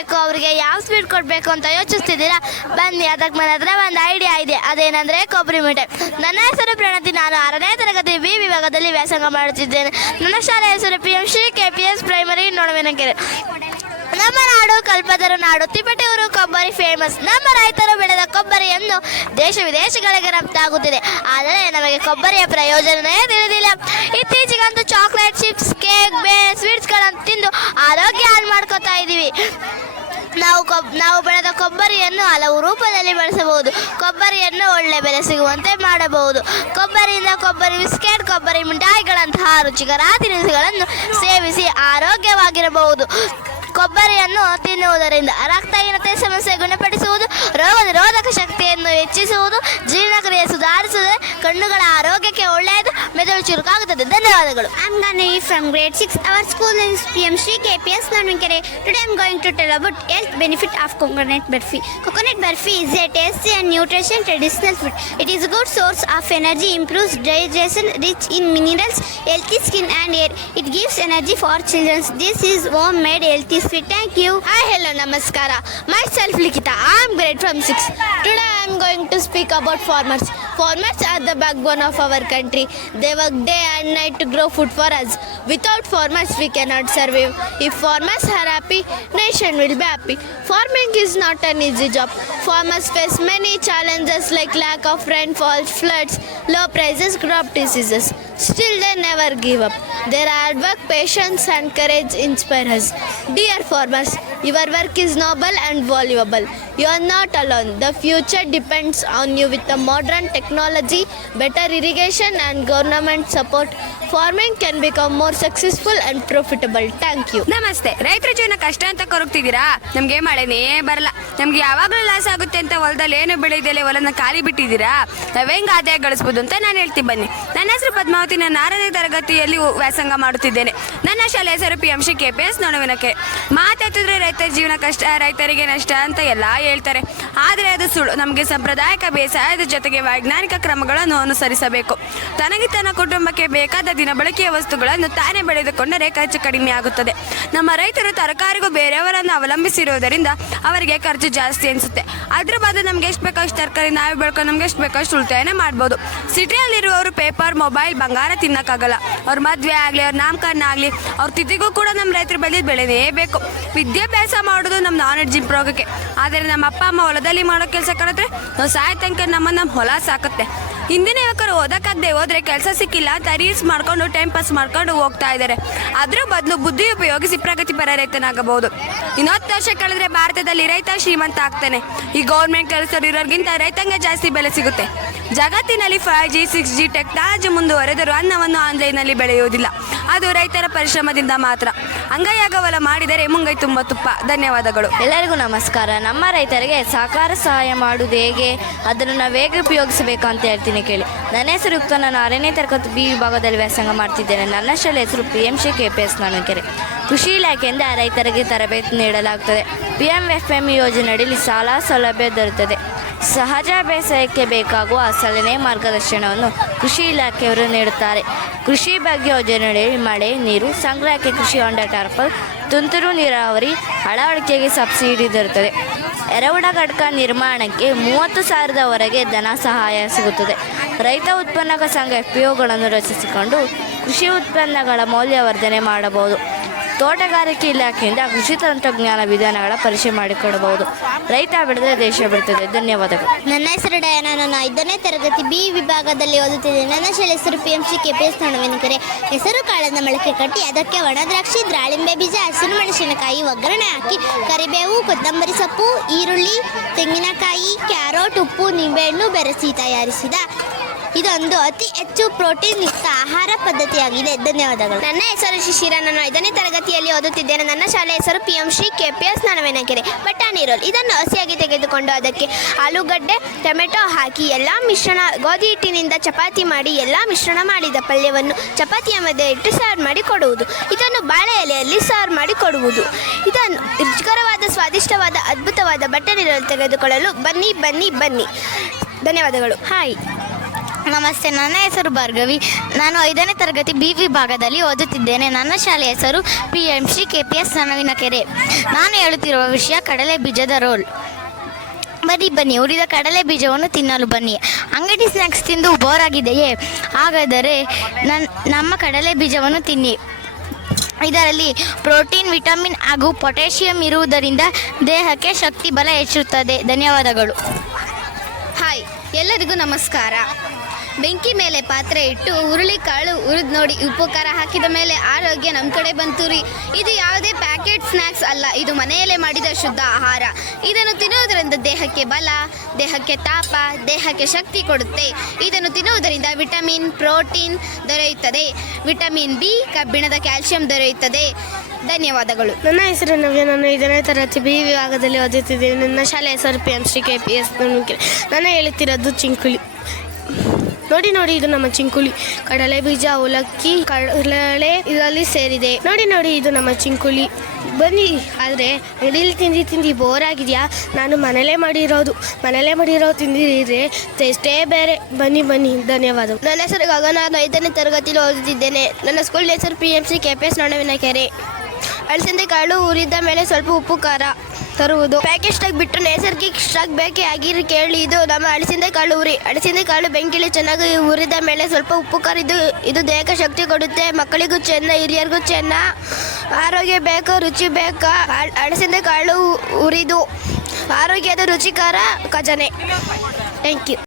ಕೊಡಬೇಕು, ಅವರಿಗೆ ಯಾವ ಸ್ವೀಟ್ ಕೊಡಬೇಕು ಅಂತ ಯೋಚಿಸ್ತಿದ್ದೀರಾ? ಬನ್ನಿ, ಅದಕ್ಕೆ ನನ್ನ ಹತ್ರ ಒಂದು ಐಡಿಯಾ ಇದೆ. ಅದೇನೆಂದರೆ ಕೊಬ್ಬರಿ ಮಿಠಾಯಿ. ನನ್ನ ಹೆಸರು ಪ್ರಣತಿ. ನಾನು 6ನೇ ತರಗತಿ ಬಿ ವಿಭಾಗದಲ್ಲಿ ವ್ಯಾಸಂಗ ಮಾಡುತ್ತಿದ್ದೇನೆ. ನನ್ನ ಶಾಲೆ ಹೆಸರು PMC KPS ಪ್ರೈಮರಿ ನೊಣವಿನಕೆರೆ. ನಮ್ಮ ನಾಡು ಕಲ್ಪತರು ನಾಡು. ತಿಪಟೂರು ಕೊಬ್ಬರಿ ಫೇಮಸ್. ನಮ್ಮ ರೈತರು ಬೆಳೆದ ಕೊಬ್ಬರಿಯನ್ನು ದೇಶ ವಿದೇಶಗಳಿಗೆ ರಫ್ತಾಗುತ್ತಿದೆ. ಆದರೆ ನಮಗೆ ಕೊಬ್ಬರಿಯ ಪ್ರಯೋಜನವೇ ತಿಳಿದಿಲ್ಲ. ಇತ್ತೀಚೆಗಂತೂ ಚಾಕ್ಲೇಟ್, ಚಿಪ್ಸ್, ಕೇಕ್, ಬೇಳೆ, ಸ್ವೀಟ್ಸ್ಗಳನ್ನು ತಿಂದು ಆರೋಗ್ಯ ಹಾಳು ಮಾಡ್ಕೋತಾ ಇದ್ದೀವಿ. ನಾವು ಬೆಳೆದ ಕೊಬ್ಬರಿಯನ್ನು ಹಲವು ರೂಪದಲ್ಲಿ ಬಳಸಬಹುದು. ಕೊಬ್ಬರಿಯನ್ನು ಒಳ್ಳೆ ಬೆಲೆ ಸಿಗುವಂತೆ ಮಾಡಬಹುದು. ಕೊಬ್ಬರಿಯಿಂದ ಕೊಬ್ಬರಿ ಬಿಸ್ಕೆಟ್, ಕೊಬ್ಬರಿ ಮಿಠಾಯಿಗಳಂತಹ ರುಚಿಕರ ತಿನಿಸುಗಳನ್ನು ಸೇವಿಸಿ ಆರೋಗ್ಯವಾಗಿರಬಹುದು. ಕೊಬ್ಬರಿಯನ್ನು ತಿನ್ನುವುದರಿಂದ ರಕ್ತಹೀನತೆ ಸಮಸ್ಯೆ ಗುಣಪಡಿಸುವುದು, ರೋಗ ನಿರೋಧಕ ಶಕ್ತಿಯನ್ನು ಹೆಚ್ಚಿಸುವುದು, ಜೀರ್ಣಕ್ರಿಯೆ ಸುಧಾರಿಸುತ್ತದೆ, ಕಣ್ಣುಗಳ ಆರೋಗ್ಯಕ್ಕೆ ಒಳ್ಳೆಯದು, ಮೆದುಳು ಚುರುಕಾಗುತ್ತದೆ. ಧನ್ಯವಾದಗಳು. I'm Gani from grade 6. Our school is PMC KPS Nonvinkere. Today I'm going to tell about health benefit of coconut barfi. Coconut barfi is a tasty and nutritious traditional food. It is a good source of energy, improves digestion, rich in minerals, healthy skin and hair. It gives energy for children. This is homemade healthy sweet. Thank you. Hi, hello, namaskara. Myself Likita. I am grade from 6. Today I am going to speak about farmers. Farmers are the backbone of our country. They work day and night to grow food for us. Without farmers, we cannot survive. If farmers are happy, nation will be happy. Farming is not an easy job. Farmers face many challenges like lack of rainfall, floods, low prices, crop diseases. Still, they never give up. Their hard work, patience, and courage inspire us. Dear farmers, your work is noble and valuable. You are not alone. The future depends on you. With the modern technology, better irrigation, and government support, farming can become more successful and profitable. Thank you. ನಮಸ್ತೆ. ರೈತರ ಜೀವನ ಕಷ್ಟ ಅಂತ ಕೊರಗ್ತಿದ್ದೀರಾ? ನಮಗೆ ಮಳೆನೇ ಬರಲ್ಲ, ನಮ್ಗೆ ಯಾವಾಗಲೂ ಲಾಸ್ ಆಗುತ್ತೆ ಅಂತ ಹೊಲದಲ್ಲಿ ಏನು ಬೆಳೆದಿಲ್ಲ, ಹೊಲನ ಖಾಲಿ ಬಿಟ್ಟಿದ್ದೀರಾ? ನಾವ್ ಹೆಂಗ್ ಆದಾಯ ಗಳಿಸ್ಬೋದು ಅಂತ ನಾನು ಹೇಳ್ತೀನಿ ಬನ್ನಿ. ನನ್ನ ಹೆಸರು ಪದ್ಮಾವತಿ. ನಾನು 6ನೇ ತರಗತಿಯಲ್ಲಿ ವ್ಯಾಸಂಗ ಮಾಡುತ್ತಿದ್ದೇನೆ. ನನ್ನ ಶಾಲೆ ಹೆಸರು PMC KPS ನೊಣವಿನಕೆರೆ. ಮಾತಾಡ್ತಿದ್ರೆ ರೈತರ ಜೀವನ ಕಷ್ಟ, ರೈತರಿಗೆ ನಷ್ಟ ಅಂತ ಎಲ್ಲ ಹೇಳ್ತಾರೆ. ಆದರೆ ಅದು ಸುಳ್ಳು. ನಮಗೆ ಸಾಂಪ್ರದಾಯಿಕ ಬೇಸಾಯದ ಜೊತೆಗೆ ವೈಜ್ಞಾನಿಕ ಕ್ರಮಗಳನ್ನು ಅನುಸರಿಸಬೇಕು. ತನಗೆ ತನ್ನ ಕುಟುಂಬಕ್ಕೆ ಬೇಕಾದ ದಿನಬಳಕೆಯ ವಸ್ತುಗಳನ್ನು ತಾನೇ ಬೆಳೆದುಕೊಂಡರೆ ಖರ್ಚು ಕಡಿಮೆ ಆಗುತ್ತದೆ. ನಮ್ಮ ರೈತರು ತರಕಾರಿಗೂ ಬೇರೆಯವರನ್ನು ಅವಲಂಬಿಸಿರುವುದರಿಂದ ಅವರಿಗೆ ಖರ್ಚು ಜಾಸ್ತಿ ಅನಿಸುತ್ತೆ. ಅದ್ರ ಬದಲು ನಮ್ಗೆ ಎಷ್ಟು ಬೇಕೋ ಅಷ್ಟು ತರಕಾರಿ ನಾವೇ ಬೆಳ್ಕೊಂಡು ನಮ್ಗೆ ಎಷ್ಟು ಬೇಕೋ ಅಷ್ಟು ಉಳಿತಾಯನೇ ಮಾಡ್ಬೋದು. ಸಿಟಿಯಲ್ಲಿರುವವರು ಪೇಪರ್, ಮೊಬೈಲ್, ಬಂಗಾರ ತಿನ್ನೋಕ್ಕಾಗಲ್ಲ. ಅವ್ರ ಮದುವೆ ಆಗಲಿ, ಅವ್ರ ನಾಮಕರಣ ಆಗಲಿ, ಅವ್ರ ತಿಥಿಗೂ ಕೂಡ ನಮ್ಮ ರೈತರು ಬೆಳೆದೇ ಬೇಕು. ವಿದ್ಯಾಭ್ಯಾಸ ಮಾಡೋದು ನಮ್ಮ ನಾಲೆಡ್ಜ್ ಇಂಪ್ರೂವ್ ಆಗೋಕ್ಕೆ. ಆದರೆ ನಮ್ಮ ಅಪ್ಪ ಅಮ್ಮ ಹೊಲದಲ್ಲಿ ಮಾಡೋ ಕೆಲಸ ಕಲಿತ್ರೆ ನಾವು ಸಾಯ ತನಕ ನಮ್ಮ ಹೊಲ ಸಾಕುತ್ತೆ. ಹಿಂದಿನ ಯುವಕರು ಓದಕ್ಕಾಗದೆ ಹೋದ್ರೆ ಕೆಲಸ ಸಿಕ್ಕಿಲ್ಲ ಅಂತ ರೀಲ್ಸ್ ಮಾಡ್ಕೊಂಡು ಟೈಮ್ ಪಾಸ್ ಮಾಡ್ಕೊಂಡು ಹೋಗ್ತಾ ಇದ್ದಾರೆ. ಅದ್ರ ಬದಲು ಬುದ್ಧಿ ಉಪಯೋಗಿಸಿ ಪ್ರಗತಿಪರ ರೈತನಾಗಬಹುದು. 10 ವರ್ಷ ಕಳೆದ್ರೆ ಭಾರತದಲ್ಲಿ ರೈತ ಶ್ರೀಮಂತ ಆಗ್ತಾನೆ. ಈ ಗೌರ್ಮೆಂಟ್ ಕೆಲಸರು ಇರೋರಿಗಿಂತ ರೈತಂಗೆ ಜಾಸ್ತಿ ಬೆಲೆ ಸಿಗುತ್ತೆ. ಜಗತ್ತಿನಲ್ಲಿ 5G 6G ಟೆಕ್ನಾಲಜಿ ಮುಂದುವರೆದರೂ ಅನ್ನವನ್ನು ಆನ್ಲೈನಲ್ಲಿ ಬೆಳೆಯುವುದಿಲ್ಲ. ಅದು ರೈತರ ಪರಿಶ್ರಮದಿಂದ ಮಾತ್ರ. ಅಂಗೈಯಾಗವಲ ಮಾಡಿದರೆ ಮುಂಗೈ ತುಂಬ ತುಪ್ಪ. ಧನ್ಯವಾದಗಳು. ಎಲ್ಲರಿಗೂ ನಮಸ್ಕಾರ. ನಮ್ಮ ರೈತರಿಗೆ ಸಹಕಾರ ಸಹಾಯ ಮಾಡುವುದು ಹೇಗೆ, ಅದನ್ನು ನಾವು ಹೇಗೆ ಉಪಯೋಗಿಸಬೇಕು ಅಂತ ಹೇಳ್ತೀನಿ ಕೇಳಿ. ನನ್ನ ಹೆಸರು ಯುಕ್ತ. ನಾನು 6ನೇ ತರಗತಿ ಬಿ ವಿಭಾಗದಲ್ಲಿ ವ್ಯಾಸಂಗ ಮಾಡ್ತಿದ್ದೇನೆ. ನನ್ನ ಶಾಲೆ ಹೆಸರು PMC KPS ನೊಣವಿನಕೆರೆ. ಕೃಷಿ ಇಲಾಖೆಯಿಂದ ರೈತರಿಗೆ ತರಬೇತಿ ನೀಡಲಾಗುತ್ತದೆ. PMFM ಯೋಜನೆಯಲ್ಲಿ ಸಾಲ ಸೌಲಭ್ಯ ದೊರೆಯುತ್ತದೆ. ಸಹಜ ಬೇಸಾಯಕ್ಕೆ ಬೇಕಾಗುವ ಸಲಹೆ ಮಾರ್ಗದರ್ಶನವನ್ನು ಕೃಷಿ ಇಲಾಖೆಯವರು ನೀಡುತ್ತಾರೆ. ಕೃಷಿ ಬಗ್ಗೆ ಯೋಜನೆಯಲ್ಲಿ ಮಳೆ ನೀರು ಸಂಗ್ರಹಕ್ಕೆ ಕೃಷಿ ಹೊಂಡ, ಟಾರ್ಪಲ್, ತುಂತುರು ನೀರಾವರಿ ಅಳವಡಿಕೆಗೆ ಸಬ್ಸಿಡಿ ದೊರೆಯುತ್ತದೆ. ಎರೆಹುಳ ಘಟಕ ನಿರ್ಮಾಣಕ್ಕೆ 30,000ವರೆಗೆ ಧನ ಸಹಾಯ ಸಿಗುತ್ತದೆ. ರೈತ ಉತ್ಪನ್ನಕ ಸಂಘ FPOಗಳನ್ನು ರಚಿಸಿಕೊಂಡು ಕೃಷಿ ಉತ್ಪನ್ನಗಳ ಮೌಲ್ಯವರ್ಧನೆ ಮಾಡಬಹುದು. ತೋಟಗಾರಿಕೆ ಇಲಾಖೆಯಿಂದ ಕೃಷಿ ತಂತ್ರಜ್ಞಾನ ವಿಧಾನಗಳ ಪರಿಚಯ ಮಾಡಿಕೊಡಬಹುದು. ರೈತ ಬೆಳೆದರೆ ದೇಶ ಬೆಳೆಯುತ್ತದೆ. ಧನ್ಯವಾದಗಳು. ನನ್ನ ಹೆಸರು ಡಯಾನ. ನಾನು 5ನೇ ತರಗತಿ ಬಿ ವಿಭಾಗದಲ್ಲಿ ಓದುತ್ತಿದ್ದೇನೆ. ನನ್ನ ಶಾಲೆ ಹೆಸರು PMC KPS ನೊಣವಿನಕೆರೆ. ಹೆಸರು ಕಾಳನ್ನು ಮೊಳಕೆ ಕಟ್ಟಿ ಅದಕ್ಕೆ ಒಣ ದ್ರಾಕ್ಷಿ, ದಾಳಿಂಬೆ ಬೀಜ, ಹಸಿರು ಮೆಣಸಿನಕಾಯಿ ಒಗ್ಗರಣೆ ಹಾಕಿ ಕರಿಬೇವು, ಕೊತ್ತಂಬರಿ ಸೊಪ್ಪು, ಈರುಳ್ಳಿ, ತೆಂಗಿನಕಾಯಿ, ಕ್ಯಾರೆಟ್, ಉಪ್ಪು, ನಿಂಬೆಹಣ್ಣು ಬೆರೆಸಿ ತಯಾರಿಸಿದ ಇದೊಂದು ಅತಿ ಹೆಚ್ಚು ಪ್ರೋಟೀನ್ ಯುಕ್ತ ಆಹಾರ ಪದ್ಧತಿಯಾಗಿದೆ. ಧನ್ಯವಾದಗಳು. ನನ್ನ ಹೆಸರು ಶಿಶಿರ. ನಾನು 5ನೇ ತರಗತಿಯಲ್ಲಿ ಓದುತ್ತಿದ್ದೇನೆ. ನನ್ನ ಶಾಲೆ ಹೆಸರು PMC KPS ನೊಣವಿನಕೆರೆ. ಬಟಾಣಿ ರೋಲ್. ಇದನ್ನು ಹಸಿಯಾಗಿ ತೆಗೆದುಕೊಂಡು ಅದಕ್ಕೆ ಆಲೂಗಡ್ಡೆ, ಟೊಮೆಟೊ ಹಾಕಿ ಎಲ್ಲ ಮಿಶ್ರಣ, ಗೋಧಿ ಹಿಟ್ಟಿನಿಂದ ಚಪಾತಿ ಮಾಡಿ ಎಲ್ಲ ಮಿಶ್ರಣ ಮಾಡಿದ ಪಲ್ಯವನ್ನು ಚಪಾತಿಯ ಮಧ್ಯೆ ಇಟ್ಟು ಸರ್ವ್ ಮಾಡಿ ಕೊಡುವುದು. ಇದನ್ನು ಬಾಳೆ ಎಲೆಯಲ್ಲಿ ಸರ್ವ್ ಮಾಡಿ ಕೊಡುವುದು. ಇದನ್ನು ರುಚಿಕರವಾದ, ಸ್ವಾದಿಷ್ಟವಾದ, ಅದ್ಭುತವಾದ ಬಟಾಣಿ ರೋಲ್ ತೆಗೆದುಕೊಳ್ಳಲು ಬನ್ನಿ. ಧನ್ಯವಾದಗಳು. ಹಾಯ್, ನಮಸ್ತೆ, ನನ್ನ ಹೆಸರು ಭಾರ್ಗವಿ. ನಾನು 5ನೇ ತರಗತಿ ಬಿ ವಿಭಾಗದಲ್ಲಿ ಓದುತ್ತಿದ್ದೇನೆ. ನನ್ನ ಶಾಲೆಯ ಹೆಸರು PMC KPS ನನವಿನಕೆರೆ. ನಾನು ಹೇಳುತ್ತಿರುವ ವಿಷಯ ಕಡಲೆ ಬೀಜದ ರೋಲ್. ಬನ್ನಿ ಉರಿದ ಕಡಲೆ ಬೀಜವನ್ನು ತಿನ್ನಲು ಬನ್ನಿ. ಅಂಗಡಿ ಸ್ನ್ಯಾಕ್ಸ್ ತಿಂದು ಬೋರ್ ಆಗಿದೆಯೇ? ಹಾಗಾದರೆ ನಮ್ಮ ಕಡಲೆ ಬೀಜವನ್ನು ತಿನ್ನಿ. ಇದರಲ್ಲಿ ಪ್ರೋಟೀನ್, ವಿಟಮಿನ್ ಹಾಗೂ ಪೊಟ್ಯಾಷಿಯಂ ಇರುವುದರಿಂದ ದೇಹಕ್ಕೆ ಶಕ್ತಿ ಬಲ ಹೆಚ್ಚುತ್ತದೆ. ಧನ್ಯವಾದಗಳು. ಹಾಯ್, ಎಲ್ಲರಿಗೂ ನಮಸ್ಕಾರ. ಬೆಂಕಿ ಮೇಲೆ ಪಾತ್ರೆ ಇಟ್ಟು ಹುರುಳಿಕಾಳು ಹುರಿದು ನೋಡಿ, ಉಪ್ಪು ಖಾರ ಹಾಕಿದ ಮೇಲೆ ಆರೋಗ್ಯ ನಮ್ಮ ಕಡೆ ಬಂತು ರೀ. ಇದು ಯಾವುದೇ ಪ್ಯಾಕೆಟ್ ಸ್ನ್ಯಾಕ್ಸ್ ಅಲ್ಲ, ಇದು ಮನೆಯಲ್ಲೇ ಮಾಡಿದ ಶುದ್ಧ ಆಹಾರ. ಇದನ್ನು ತಿನ್ನುವುದರಿಂದ ದೇಹಕ್ಕೆ ಬಲ, ದೇಹಕ್ಕೆ ತಾಪ, ದೇಹಕ್ಕೆ ಶಕ್ತಿ ಕೊಡುತ್ತೆ. ಇದನ್ನು ತಿನ್ನುವುದರಿಂದ ವಿಟಮಿನ್, ಪ್ರೋಟೀನ್ ದೊರೆಯುತ್ತದೆ. ವಿಟಮಿನ್ B, ಕಬ್ಬಿಣದ ಕ್ಯಾಲ್ಸಿಯಂ ದೊರೆಯುತ್ತದೆ. ಧನ್ಯವಾದಗಳು. ನನ್ನ ಹೆಸರು ನವ್ಯ. ನಾನು 5ನೇ ತರಗತಿ ಬಿ ವಿಭಾಗದಲ್ಲಿ ಓದುತ್ತಿದ್ದೇನೆ. ನನ್ನ ಶಾಲೆ ಹೆಸರು PMC KPS ನನವಿನಕೆರೆ. ನಾನು ಹೇಳುತ್ತಿರೋದು ಚಿಂಕುಳಿ. ನೋಡಿ ಇದು ನಮ್ಮ ಚಿಂಕುಳಿ. ಕಡಲೆ ಬೀಜ, ಅವಲಕ್ಕಿ, ಕಡಲೆ ಇದರಲ್ಲಿ ಸೇರಿದೆ. ನೋಡಿ ಇದು ನಮ್ಮ ಚಿಂಕುಳಿ. ಬನ್ನಿ. ಆದರೆ ಅಂಗಡಿಯಲ್ಲಿ ತಿಂದು ಬೋರ್ ಆಗಿದೆಯಾ? ನಾನು ಮನೇಲೇ ಮಾಡಿರೋದು ತಿಂದಿದ್ರೆ ಟೇಸ್ಟೇ ಬೇರೆ. ಬನ್ನಿ. ಧನ್ಯವಾದಗಳು. ನನ್ನ ಹೆಸರು ಗಗನ. ನಾನು 5ನೇ ತರಗತಿಯಲ್ಲಿ ಓದುತ್ತಿದ್ದೇನೆ. ನನ್ನ ಸ್ಕೂಲ್ ಹೆಸರು PMC KPS ನೊಣವಿನಕೆರೆ. ಅಳಸಂದೆ ಕಾಳು ಹುರಿದ ಮೇಲೆ ಸ್ವಲ್ಪ ಉಪ್ಪು ಖಾರ ತರುವುದು. ಪ್ಯಾಕೆಟ್ ಸ್ಟಾಕ್ ಬಿಟ್ಟು ನೈಸರ್ಗಿಕ ಸ್ಟಾಕ್ ಬೇಕೇ ಆಗಿರಿ ಕೇಳಿ. ಇದು ನಮ್ಮ ಅಳಸಂದೆ ಕಾಳು ಅಳಸಂದೆ ಕಾಳು ಬೆಂಕಿಲಿ ಚೆನ್ನಾಗಿ ಹುರಿದ ಮೇಲೆ ಸ್ವಲ್ಪ ಉಪ್ಪು ಖಾರ. ಇದು ದೇಹಕ್ಕೆ ಶಕ್ತಿ ಕೊಡುತ್ತೆ. ಮಕ್ಕಳಿಗೂ ಚೆನ್ನ, ಹಿರಿಯರಿಗೂ ಚೆನ್ನ. ಆರೋಗ್ಯ ಬೇಕು, ರುಚಿ ಬೇಕಾ? ಅಳಸಂದೆ ಕಾಳು ಹುರಿದು ಆರೋಗ್ಯದ ರುಚಿಕರ ಖಜಾನೆ. Thank you.